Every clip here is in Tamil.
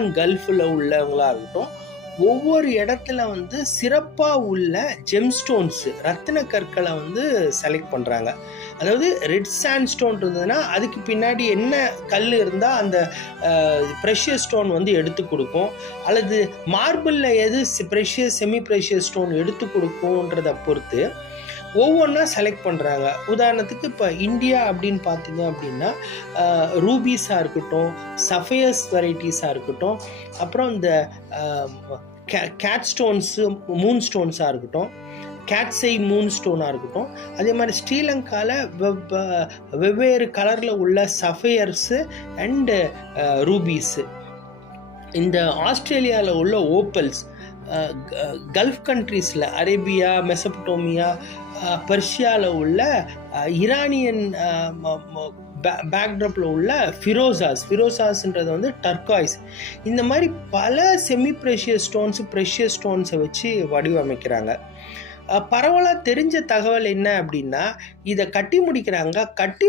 ஒமான் கல்ஃபில் உள்ளவங்களாக இருக்கட்டும், ஒவ்வொரு இடத்துல வந்து சிறப்பாக உள்ள ஜெம்ஸ்டோன்ஸ் ரத்தின கற்களை வந்து செலக்ட் பண்ணுறாங்க. அதாவது ரெட் சாண்ட்ஸ்டோன் இருந்ததுன்னா அதுக்கு பின்னாடி என்ன கல் இருந்தால் அந்த ப்ரெஷியஸ் ஸ்டோன் வந்து எடுத்து கொடுக்கும், அல்லது மார்பிளில் எது ப்ரெஷியஸ் செமி ப்ரெஷியஸ் ஸ்டோன் எடுத்து கொடுக்கும்ன்றதை பொறுத்து ஒவ்வொன்றா செலக்ட் பண்ணுறாங்க. உதாரணத்துக்கு இப்போ இந்தியா அப்படின்னு பார்த்தீங்க அப்படின்னா ரூபீஸாக இருக்கட்டும், சஃபையர்ஸ் வெரைட்டிஸாக இருக்கட்டும், அப்புறம் இந்த கேட் ஸ்டோன்ஸு மூன் ஸ்டோன்ஸாக இருக்கட்டும், கேட்ஸை மூன் ஸ்டோனாக இருக்கட்டும், அதே மாதிரி ஸ்ரீலங்காவில் வெவ்வேறு கலரில் உள்ள சஃபையர்ஸு அண்டு ரூபீஸு, இந்த ஆஸ்திரேலியாவில் உள்ள ஓப்பல்ஸ், கல்ஃப் கண்ட்ரீஸில் அரேபியா, மெசபடோமியா, பெர்ஷியாவில் உள்ள ஈரானியன் பேக்ட்ராப்பில் உள்ள ஃபிரோசாஸ்ன்றது வந்து டர்காய்ஸ், இந்த மாதிரி பல செமி ப்ரெஷியஸ் ஸ்டோன்ஸை வச்சு வடிவமைக்கிறாங்க. பரவலாக தெரிஞ்ச தகவல் என்ன அப்படின்னா, இதை கட்டி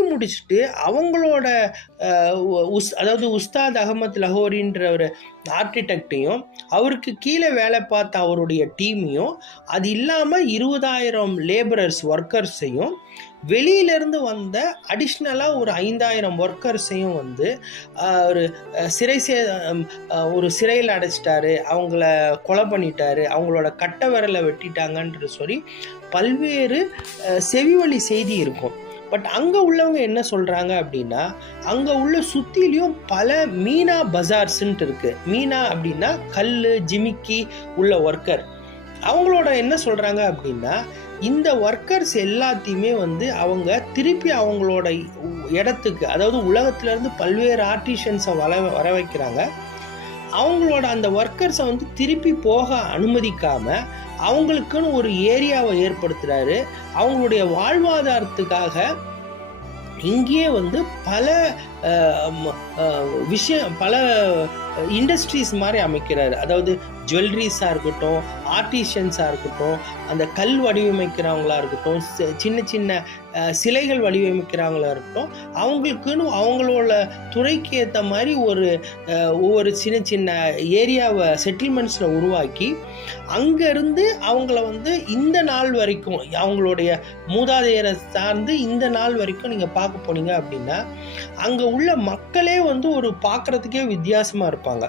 முடிச்சுட்டு அவங்களோட அதாவது உஸ்தாத் அகமத் லஹோரின்ற ஒரு ஆர்கிடெக்டையும் அவருக்கு கீழே வேலை பார்த்த அவருடைய டீமையும், அது இல்லாமல் 20,000 லேபரர்ஸ் ஒர்க்கர்ஸையும், வெளியிலேருந்து வந்த அடிஷ்னலாக ஒரு 5,000 ஒர்க்கர்ஸையும் வந்து ஒரு சிறையில் அடைச்சிட்டாரு, அவங்கள கொலை பண்ணிட்டாரு, அவங்களோட கட்டை விரலை வெட்டிட்டாங்கன்ற சொல்லி பல்வேறு செவிவழி செய்தி இருக்கும். பட் அங்கே உள்ளவங்க என்ன சொல்கிறாங்க அப்படின்னா, அங்கே உள்ள சுற்றிலையும் பல மீனா பஜார்ஸ்ன்ட்டு இருக்குது. மீனா அப்படின்னா கல் ஜிமிக்கி உள்ள ஒர்க்கர். அவங்களோட என்ன சொல்கிறாங்க அப்படின்னா, இந்த ஒர்க்கர்ஸ் எல்லாத்தையுமே வந்து அவங்க திருப்பி அவங்களோட இடத்துக்கு, அதாவது உலகத்துலேருந்து பல்வேறு ஆர்டிஷன்ஸை வர வைக்கிறாங்க. அவங்களோட அந்த ஒர்க்கர்ஸை வந்து திருப்பி போக அனுமதிக்காமல் அவங்களுக்குன்னு ஒரு ஏரியாவை ஏற்படுத்துகிறாரு. அவங்களுடைய வாழ்வாதாரத்துக்காக இங்கேயே வந்து பல பல இண்டஸ்ட்ரீஸ் மாதிரி அமைக்கிறாரு. அதாவது ஜுவல்லரிஸாக இருக்கட்டும், ஆர்டிஷியன்ஸாக இருக்கட்டும், அந்த கல் வடிவமைக்கிறவங்களா இருக்கட்டும், சின்ன சின்ன சிலைகள் வடிவமைக்கிறவங்களா இருக்கட்டும், அவங்களுக்குன்னு அவங்களோட துறைக்கு ஏற்ற மாதிரி ஒவ்வொரு சின்ன சின்ன ஏரியாவை செட்டில்மெண்ட்ஸில் உருவாக்கி அங்கேருந்து அவங்கள வந்து இந்த நாள் வரைக்கும் அவங்களுடைய மூதாதையரை சார்ந்து இந்த நாள் வரைக்கும் நீங்கள் பார்க்க போனீங்க அப்படின்னா அங்கே உள்ள மக்களே வந்து ஒரு பார்க்குறதுக்கே வித்தியாசமாக இருப்பாங்க.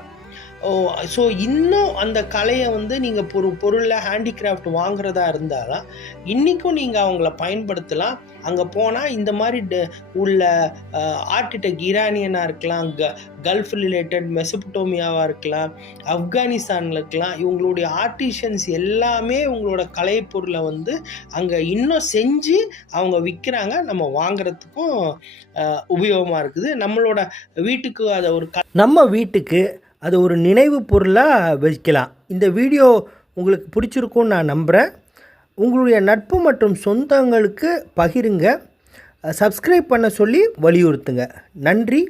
ஸோ இன்னும் அந்த கலையை வந்து நீங்கள் பொருளில் ஹேண்டிகிராஃப்ட் வாங்குறதா இருந்தாலும் இன்றைக்கும் நீங்கள் அவங்கள பயன்படுத்தலாம். அங்கே போனால் இந்த மாதிரி உள்ள ஆர்கிடெக்ட் ஈரானியனாக இருக்கலாம், கல்ஃப் ரிலேட்டட் மெசபடோமியாவாக இருக்கலாம், ஆப்கானிஸ்தானில் இருக்கலாம், இவங்களுடைய ஆர்டிஷியன்ஸ் எல்லாமே உங்களோட கலைப்பொருளை வந்து அங்கே இன்னும் செஞ்சு அவங்க விற்கிறாங்க. நம்ம வாங்குறதுக்கும் உபயோகமாக இருக்குது. நம்மளோட வீட்டுக்கு அதை நம்ம வீட்டுக்கு அது ஒரு நினைவு பொருளாக வைக்கலாம். இந்த வீடியோ உங்களுக்கு பிடிச்சிருக்கும்னு நான் நம்புகிறேன். உங்களுடைய நட்பு மற்றும் சொந்தங்களுக்கு பகிருங்க, சப்ஸ்கிரைப் பண்ண சொல்லி வலியுறுத்துங்க. நன்றி.